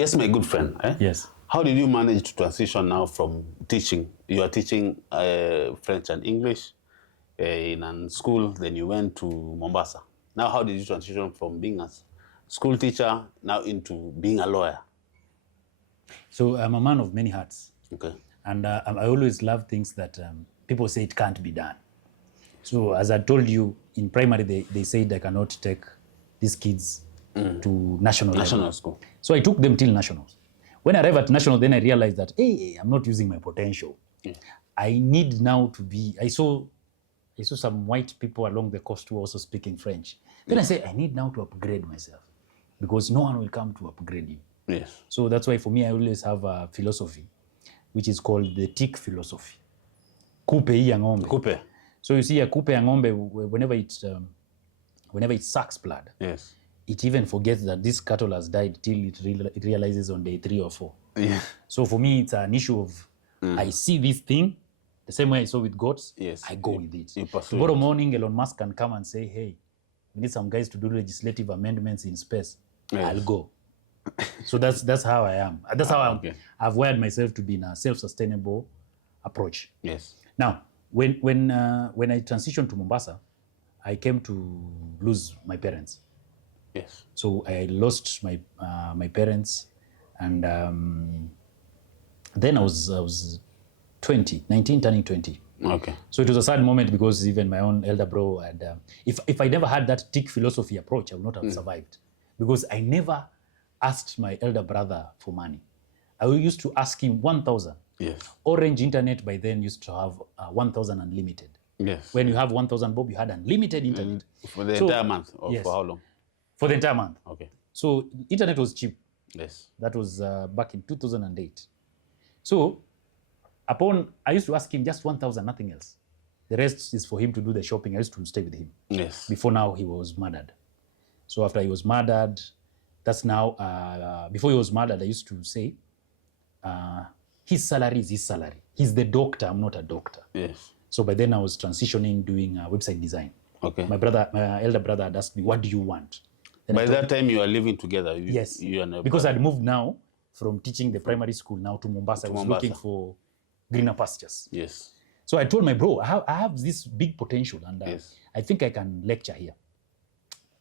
Yes, my good friend. Yes. How did you manage to transition now from teaching? You are teaching French and English in a school, then you went to Mombasa. Now, how did you transition from being a school teacher now into being a lawyer? So I'm a man of many hats. Okay. And I always love things that people say it can't be done. So as I told you, in primary, they said I cannot take these kids to national level. School. So I took them till nationals. When I arrived at national, then I realized that, hey, I'm not using my potential. Yeah. I need now to be, I saw some white people along the coast who were also speaking French. Then I said, I need now to upgrade myself because no one will come to upgrade you. Yes. So that's why for me, I always have a philosophy, which is called the tick philosophy. Kupe hii ya ng'ombe. Kupe. So you see a kupe ya ng'ombe, whenever it sucks blood, Yes. it even forgets that this cattle has died till it realizes on day 3 or 4. Yeah. So for me, it's an issue of I see this thing, the same way I saw with goats, Yes. I go with it. You pursue Tomorrow it. morning, Elon Musk can come and say, hey, we need some guys to do legislative amendments in space. Yes. I'll go. So that's how I am. That's how okay. I've wired myself to be in a self-sustainable approach. Yes. Now, when I transitioned to Mombasa, I came to lose my parents. Yes. So I lost my parents, and then I was 19 turning 20. Okay. So it was a sad moment because even my own elder bro had, if I never had that tick philosophy approach, I would not have survived, because I never asked my elder brother for money. I used to ask him 1,000. Yes. Orange internet by then used to have 1,000 unlimited. Yes. When you have 1,000 bob, you had unlimited internet. For the entire month, or yes. for how long? For the entire month. Okay. So internet was cheap. Yes. That was back in 2008. So I used to ask him just 1,000, nothing else. The rest is for him to do the shopping. I used to stay with him. Yes. Before now, he was murdered. So after he was murdered, that's now, before he was murdered, I used to say, his salary is his salary. He's the doctor, I'm not a doctor. Yes. So by then I was transitioning, doing website design. Okay. My elder brother had asked me, what do you want? Then By that time, you are living together. Yes, You and because I'd moved now from teaching the primary school now to Mombasa. I was looking for greener pastures. Yes. So I told my bro, I have this big potential, and Yes. I think I can lecture here.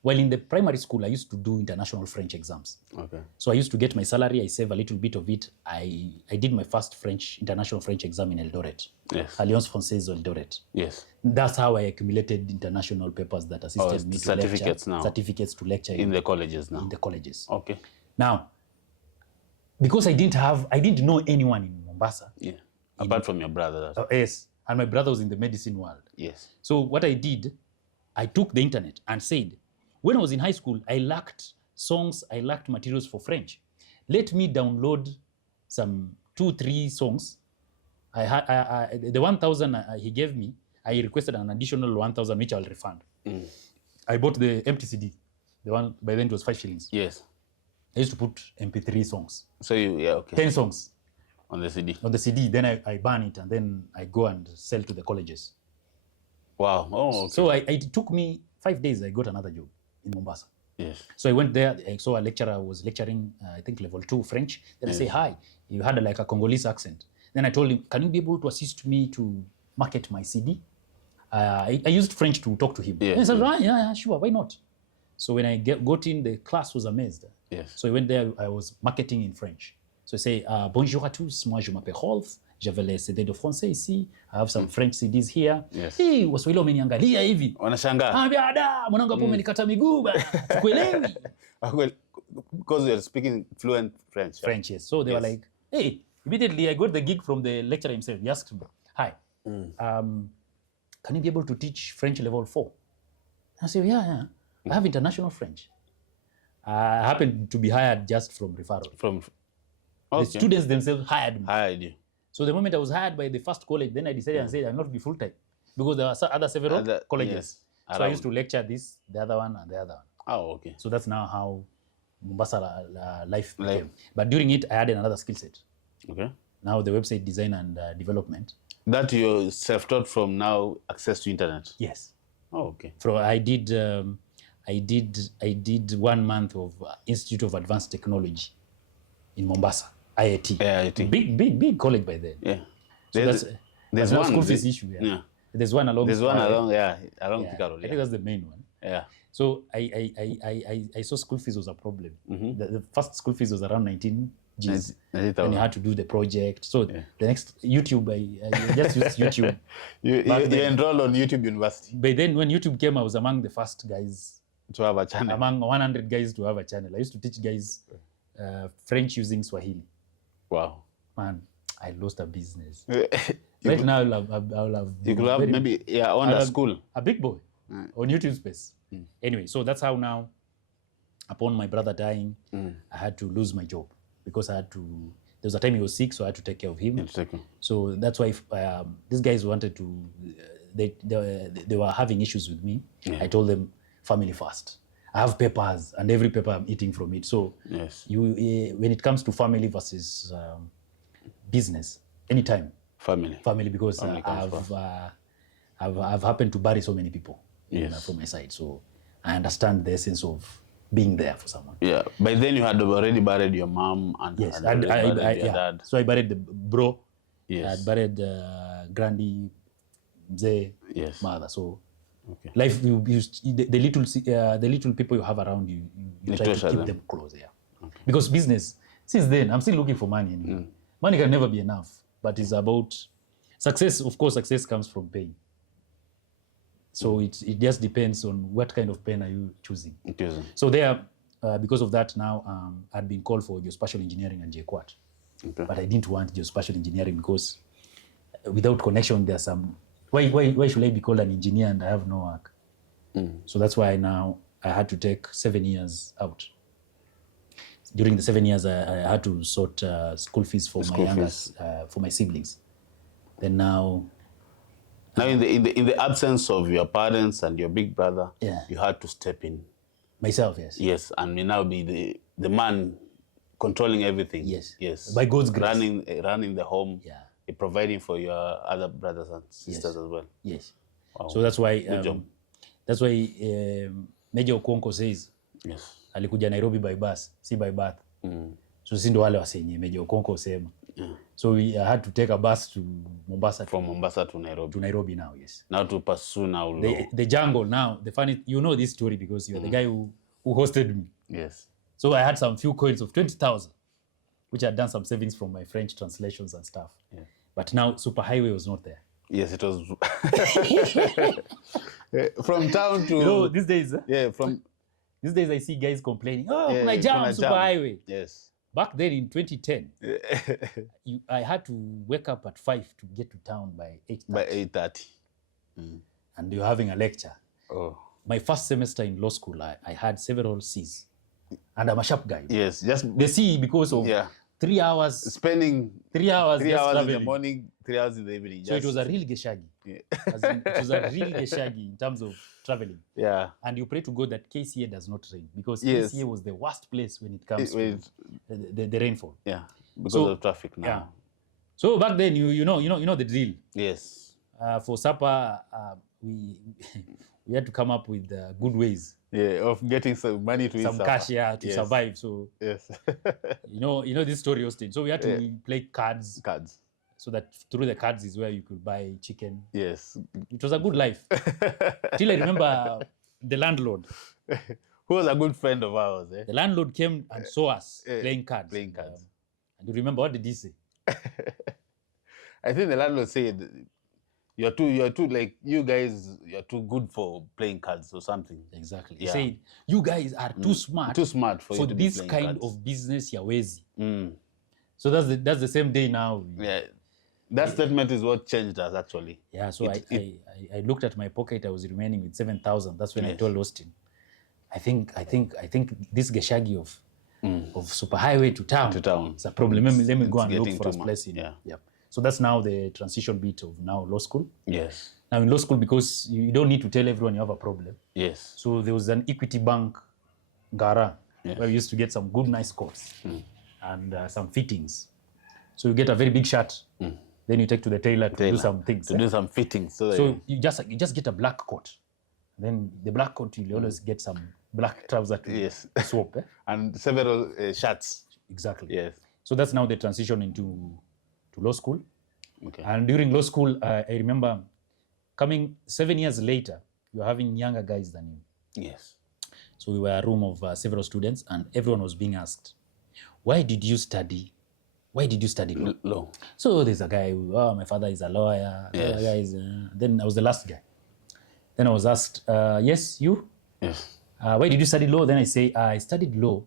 Well, in the primary school, I used to do international French exams. Okay. So I used to get my salary, I save a little bit of it. I did my first international French exam in Eldoret. Yes. Alliance Française Eldoret. Yes. That's how I accumulated international papers that assisted me to certificates lecture. now. Certificates to lecture In the colleges now. in the colleges. Okay. Now, because I didn't know anyone in Mombasa. Yeah. Apart from your brother. Yes. And my brother was in the medicine world. Yes. So what I did, I took the internet and said, when I was in high school, I lacked songs, I lacked materials for French. Let me download some 2-3 songs. The 1,000 he gave me, I requested an additional 1,000, which I'll refund. I bought the empty CD. The one, by then it was 5 shillings. Yes. I used to put MP3 songs. So okay. 10 songs. On the CD. On the CD, then I burn it, and then I go and sell to the colleges. Wow. Oh, okay. So it took me 5 days, I got another job in Mombasa. Yes. So I went there, I saw a lecturer was lecturing, I think level 2 French. Then I say, hi, you had like a Congolese accent. Then I told him, can you be able to assist me to market my CD? I used French to talk to him. Yes. And he said, right, yeah, sure, why not? So when I got in, the class was amazed. Yes. So I went there, I was marketing in French. So I say, bonjour à tous, moi je m'appelle Rolf. J'avais les CD de français ici. I have some French CDs here. Yes. Hey, Waswahili wameniangalia hivi. Wanashangaa. Ada, mwanangu hapo umenikata miguu bana. Sikuelewi. Well, because you're speaking fluent French. French, yes. So they were like, hey, immediately I got the gig from the lecturer himself. He asked me, hi, can you be able to teach French level 4? I said, yeah. I have international French. I happened to be hired just from referral. The students themselves hired me. Hired you. So the moment I was hired by the first college, then I decided and said I'll not be full-time, because there are several colleges. Yes, so I used to lecture this, the other one, and the other one. Oh, okay. So that's now how Mombasa life became. But during it, I had another skill set. Okay. Now the website design and development. That you self-taught from now, access to internet? Yes. Oh, okay. I did 1 month of Institute of Advanced Technology in Mombasa, IIT. IIT. Big college by then. Yeah. So there's one school fees issue. Yeah. There's one along. There's one along I Thika Road. think that's the main one. Yeah. So I saw school fees was a problem. The first school fees was around 19 Gs. Then you had to do the project. So the next YouTube, I just used YouTube. you enrolled on YouTube University. But then when YouTube came, I was among the first guys to have a channel. Among 100 guys to have a channel. I used to teach guys French using Swahili. Wow. Man, I lost a business. Right now, I'll have you could have maybe on the school. A big boy on YouTube space. Anyway, so that's how now, upon my brother dying, I had to lose my job because I had to. There was a time he was sick, so I had to take care of him. So that's why these guys wanted to. They were having issues with me. I told them, family first. I have papers, and every paper I'm eating from it. So when it comes to family versus business, anytime family because I've happened to bury so many people from my side, so I understand the essence of being there for someone. Yeah, by then you had already buried your mom and your dad. So I buried the bro. I had buried Grandy, Mzee, mother. So life, the little people you have around you, you try to keep them close. Because business, since then, I'm still looking for money. Anyway. Money can never be enough, but it's about success. Of course, success comes from pain. So it just depends on what kind of pain are you choosing. So there, because of that, now I'd been called for geospatial engineering and JQuat. But I didn't want geospatial engineering because without connection, there's some. Why should I be called an engineer and I have no work? So that's why now I had to take 7 years out. During the 7 years, I had to sort school fees for for my siblings. Then now in the absence of your parents and your big brother, you had to step in. Myself, yes. Yes, and may now be the man controlling everything. Yes. By God's grace. Running the home. Providing for your other brothers and sisters as well. Yes. Wow. So that's why Major Okonko says alikuja Nairobi by bus, si by birth. So sisi ndo wale wasenye Major Okonko sema. So we had to take a bus to Mombasa. From Mombasa to Nairobi. To Nairobi now, yes. Now to pursue now. The jungle now. The funny, you know this story because you're the guy who hosted me. Yes. So I had some few coins of 20,000, which I had done some savings from my French translations and stuff. But now Superhighway was not there. Yes, it was. From town to. You know, these days. These days I see guys complaining. Oh, my jam Superhighway. Yes. Back then in 2010, I had to wake up at 5 to get to town by 8:30. By 8:30. And you're having a lecture. My first semester in law school, I had several C's. And I'm a sharp guy. Yes, just the C because of 3 hours. Spending 3 hours. 3 hours in the morning, 3 hours in the evening. So it was a real geshagi. It was a real geshagi in terms of traveling. And you pray to God that KCA does not rain because KCA was the worst place when it comes to the rainfall. Because of traffic now. So back then, you know the drill. Yes. For supper, we had to come up with good ways. Of getting some money to eat some cash to survive. So you know this story, Austin. So we had to play cards. So that through the cards is where you could buy chicken. Yes. It was a good life. Till I remember the landlord. Who was a good friend of ours. The landlord came and saw us playing cards. And you remember, what did he say? I think the landlord said, you're too like, you guys, you're too good for playing cards or something. Exactly. He said, you guys are too smart. Too smart for you to be this playing kind cards. of business yawezi. So that's the same day now. That statement is what changed us actually. So I looked at my pocket. I was remaining with 7,000. That's when I told Austin, I think this geshagi of Superhighway to town is a problem. Let me go and look for a place. So that's now the transition bit of now law school. Yes. Now in law school, because you don't need to tell everyone you have a problem. Yes. So there was an Equity Bank Gara where we used to get some good nice coats and some fittings. So you get a very big shirt. Then you take to the tailor to do some things. To do some fittings. So you just get a black coat. Then the black coat, you'll always get some black trousers to swap. And several shirts. Exactly. Yes. So that's now the transition into law school. Okay. And during law school, I remember coming 7 years later, you're having younger guys than you. Yes. So we were a room of several students, and everyone was being asked, why did you study law? Law. So there's a guy who, my father is a lawyer. Yes. The other guy is, then I was the last guy. Then I was asked, yes, you? Yes. Why did you study law? Then I say, I studied law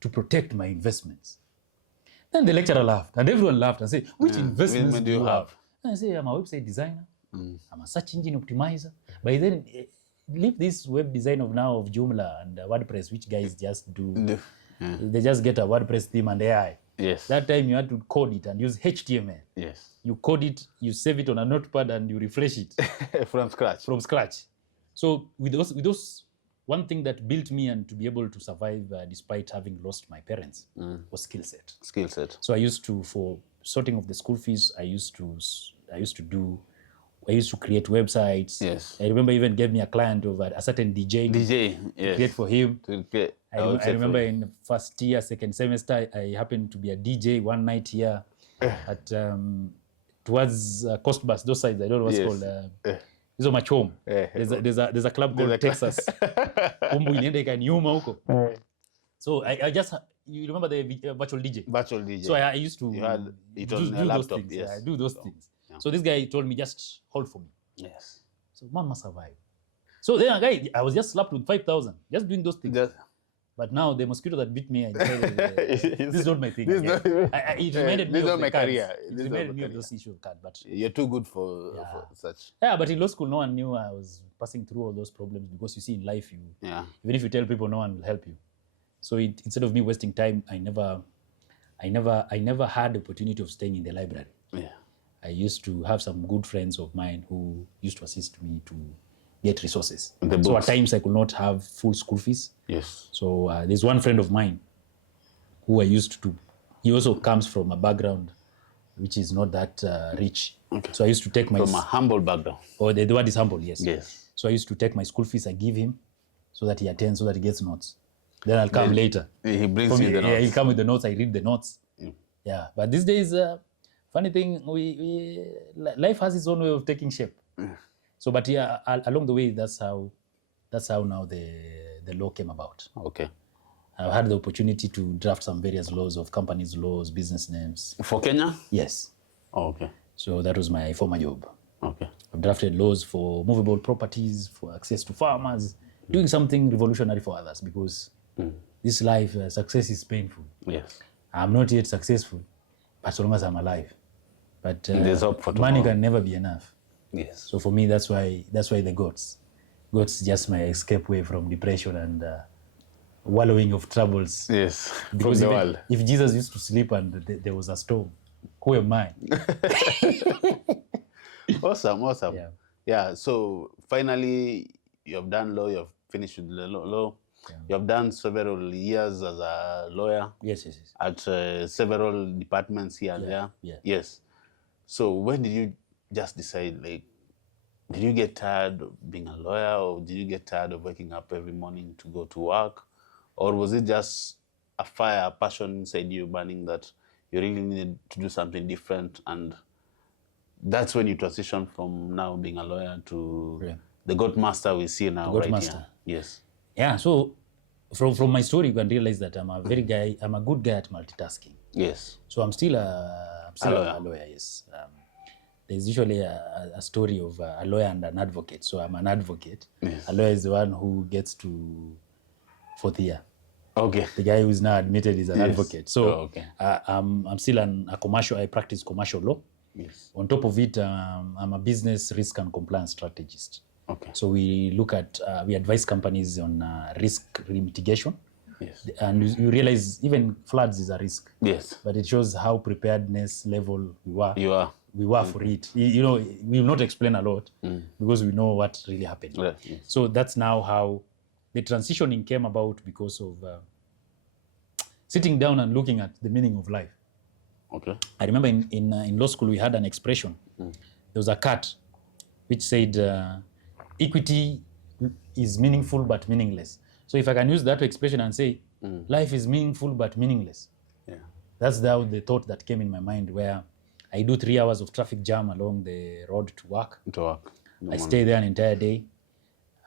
to protect my investments. Then the lecturer laughed, and everyone laughed and said, which investments do you have? And I say, I'm a website designer. I'm a search engine optimizer. By then, leave this web design of now of Joomla and WordPress, which guys just do. They just get a WordPress theme and AI. Yes. That time you had to code it and use HTML. Yes. You code it, you save it on a notepad, and you refresh it From scratch. So with those, one thing that built me and to be able to survive despite having lost my parents was skill set. So I used to, for sorting of the school fees, I used to create websites. Yes. I remember even gave me a client of a certain DJ. Yes. Create for him. I remember for in first year, second semester, I happened to be a DJ one night here at towards Coast Bus, those sides. I don't know what's called. Hizo Machom. There's a club called Texas. Umbu inaenda ikaniuma huko. So I just, you remember the virtual DJ? Virtual DJ. So I used to You had it do on a those laptop. things. Yes. Yeah, I do those things. Yeah. So this guy told me, just hold for me. Yes. So mama survived. So then I was just slapped with 5,000 just doing those things. But now the mosquito that bit me, I decided, this is not my thing. It reminded me of the cards. It reminded me of those issue of cards. But you're too good for such. Yeah, but in law school, no one knew I was passing through all those problems, because you see in life, even if you tell people, no one will help you. So instead of me wasting time, I never had the opportunity of staying in the library. Yeah. I used to have some good friends of mine who used to assist me to get resources. So at times I could not have full school fees. Yes. So there's one friend of mine who I used to, he also comes from a background which is not that rich. Okay. So I used to take my... From a humble background. Oh, the word is humble, yes. Yes. So I used to take my school fees, I give him so that he attends, so that he gets notes. Then I'll come later. He brings you the notes. Yeah, he'll come with the notes, I read the notes. Yeah, but these days, funny thing, life has its own way of taking shape. So, but yeah, along the way, that's how now the law came about. Okay. I had the opportunity to draft some various laws of companies' laws, business names. For Kenya? Yes. Oh, okay. So that was my former job. Okay. I've drafted laws for movable properties, for access to farmers, doing something revolutionary for others, because this life, success is painful. Yes. I'm not yet successful, but so long as I'm alive. But there's hope for money tomorrow. can never be enough. Yes. So for me, that's why the goats is just my escape way from depression and wallowing of troubles. Yes. Because from the world. If Jesus used to sleep and there was a storm, who am I? Awesome. Yeah. So finally, you have done law. You have finished with the law. Yeah. You have done several years as a lawyer. Yes. At several departments here and there. Yeah. Yes. So when did you just decide, like, did you get tired of being a lawyer, or did you get tired of waking up every morning to go to work? Or was it just a fire, a passion inside you burning that you really needed to do something different, and that's when you transition from now being a lawyer to the goat master we see now right here? Yes. Yeah, so from my story, you can realize that I'm a good guy at multitasking. Yes. So I'm still a lawyer, yes. There's usually a story of a lawyer and an advocate. So I'm an advocate. Yes. A lawyer is the one who gets to fourth year. Okay. The guy who is now admitted is an advocate. So I'm still a commercial. I practice commercial law. Yes. On top of it, I'm a business risk and compliance strategist. Okay. So we look at, we advise companies on risk mitigation. Yes. And you realize even floods is a risk. Yes. But it shows how preparedness level we were. You are. We were for it. You know, we will not explain a lot because we know what really happened. Yeah, yes. So that's now how the transitioning came about, because of sitting down and looking at the meaning of life. Okay. I remember in law school we had an expression. There was a cut which said equity is meaningful but meaningless. So if I can use that expression and say life is meaningful but meaningless, That's the thought that came in my mind, where I do 3 hours of traffic jam along the road to work. To work. I stay there an entire day.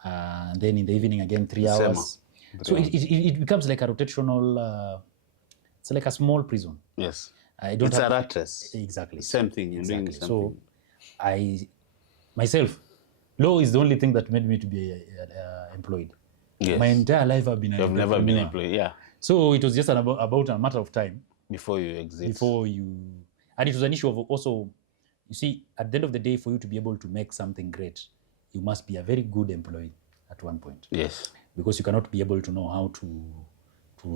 And then in the evening again, 3 hours. So it becomes like a rotational, it's like a small prison. Yes. It's a rat race. Exactly. Same thing. You're doing Exactly. something. So myself, law is the only thing that made me to be employed. Yes. My entire life I've been an You've never been entrepreneur. employed. Yeah. So it was just about a matter of time Before you exit. And it was an issue of also, you see, at the end of the day, for you to be able to make something great, you must be a very good employee at one point. Yes. Because you cannot be able to know how to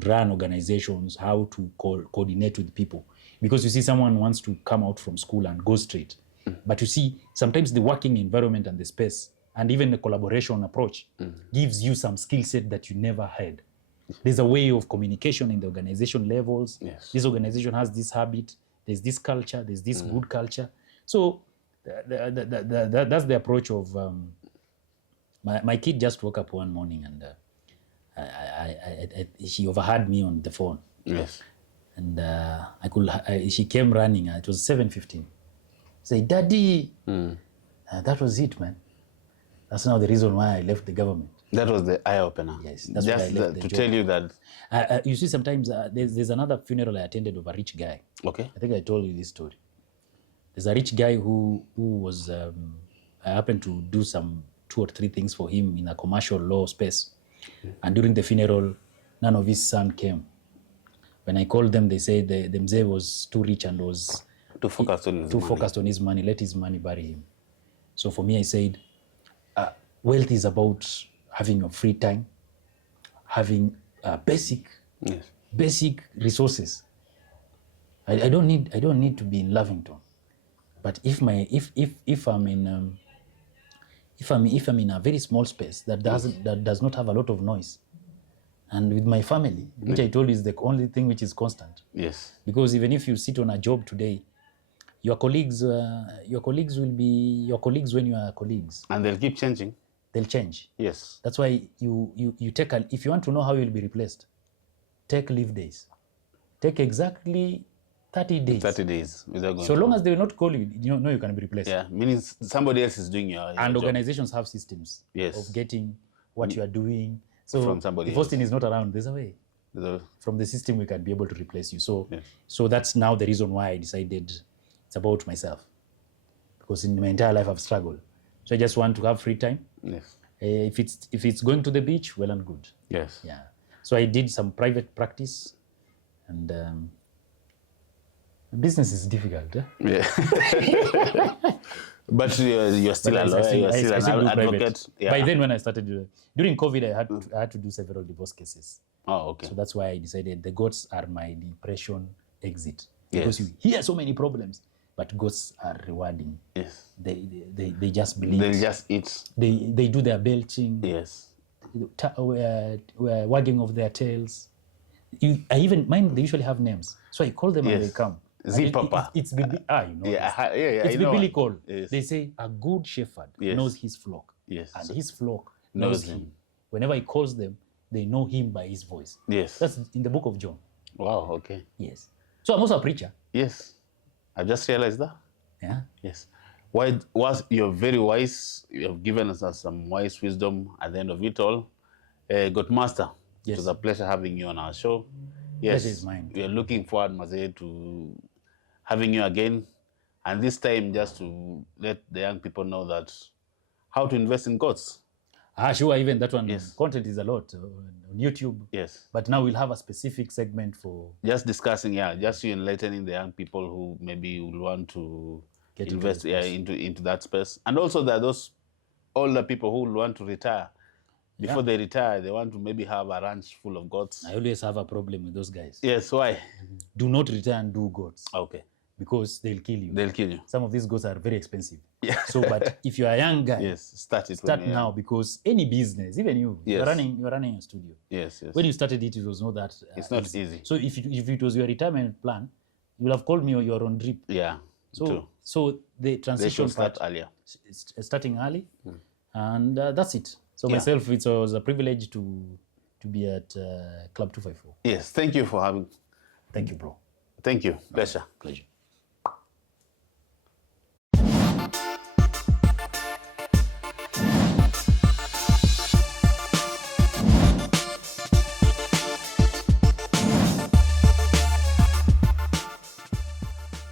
run organizations, how to coordinate with people. Because you see, someone wants to come out from school and go straight. But you see, sometimes the working environment and the space and even the collaboration approach gives you some skill set that you never had. There's a way of communication in the organization levels. Yes. This organization has this habit. There's this culture. There's this good culture. So that's the approach of... My kid just woke up one morning and she overheard me on the phone. Yes. And she came running. It was 7:15. Say, Daddy, that was it, man. That's now the reason why I left the government. That was the eye opener. Yes, that's just why I left the to job. tell you that. You see, sometimes there's another funeral I attended of a rich guy. Okay. I think I told you this story. There's a rich guy who was, I happened to do some 2 or 3 things for him in a commercial law space. And during the funeral, none of his son came. When I called them, they said the mzee was too rich and was Too focused on his money. Let his money bury him. So for me, I said, wealth is about having your free time, having basic resources. I don't need to be in Lavington, but if I'm in a very small space that does not have a lot of noise, and with my family, which I told you is the only thing which is constant. Yes. Because even if you sit on a job today, your colleagues will be your colleagues when you are colleagues. And they'll keep changing. They'll change. Yes. That's why you take if you want to know how you'll be replaced, take leave days. Take exactly 30 days. 30 days. So long as they will not call you, you know you can be replaced. Yeah, meaning somebody else is doing your and job. Organizations have systems of getting what you are doing. So from somebody if Austin is not around, there's a way. else. From the system, we can be able to replace you. So that's now the reason why I decided it's about myself. Because in my entire life, I've struggled. So I just want to have free time. Yes. If it's going to the beach, well and good. Yes. Yeah. So I did some private practice, and business is difficult. Yeah. But you're still a lawyer. You're still an advocate. Yeah. By then, when I started during COVID, I had to do several divorce cases. Oh, okay. So that's why I decided the goats are my depression exit. Yes. Because you hear so many problems, but goats are rewarding. Yes. They just believe. They just eat. They do their belching. Yes. Wagging of their tails. I even mine. They usually have names, so I call them and they come. Papa. It's you know. It's I know. biblical. Yes. They say a good shepherd knows his flock. Yes. And his flock knows him. Whenever he calls them, they know him by his voice. Yes. That's in the book of John. Wow. Okay. Yes. So I'm also a preacher. Yes. I just realized that. Yeah. Yes. You're very wise. You have given us some wise wisdom at the end of it all. God Master, Yes. it was a pleasure having you on our show. Pleasure is mine. We are looking forward, Maze, to having you again. And this time, just to let the young people know that how to invest in goats. Sure, even that one. Yes. Content is a lot on YouTube. Yes. But now we'll have a specific segment for Just discussing, just you enlightening the young people who maybe will want to Get invest into into that space. And also there are those older people who will want to retire. Before they retire, they want to maybe have a ranch full of goats. I always have a problem with those guys. Yes, why? Do not retire and do goats. Okay. Because they'll kill you. They'll kill you. Some of these goats are very expensive. Yeah. So, but if you're a young guy, Yes, start now, because any business, even you, Yes. you're running a studio. Yes, yes. When you started it was not that It's not easy. So if it was your retirement plan, you will have called me or you're on drip. Yeah, true. So the They transition should start part, earlier. starting early, and that's it. So myself, it was a privilege to be at Club 254. Yes, thank you for having. Thank you, bro. Thank you. Pleasure. Pleasure.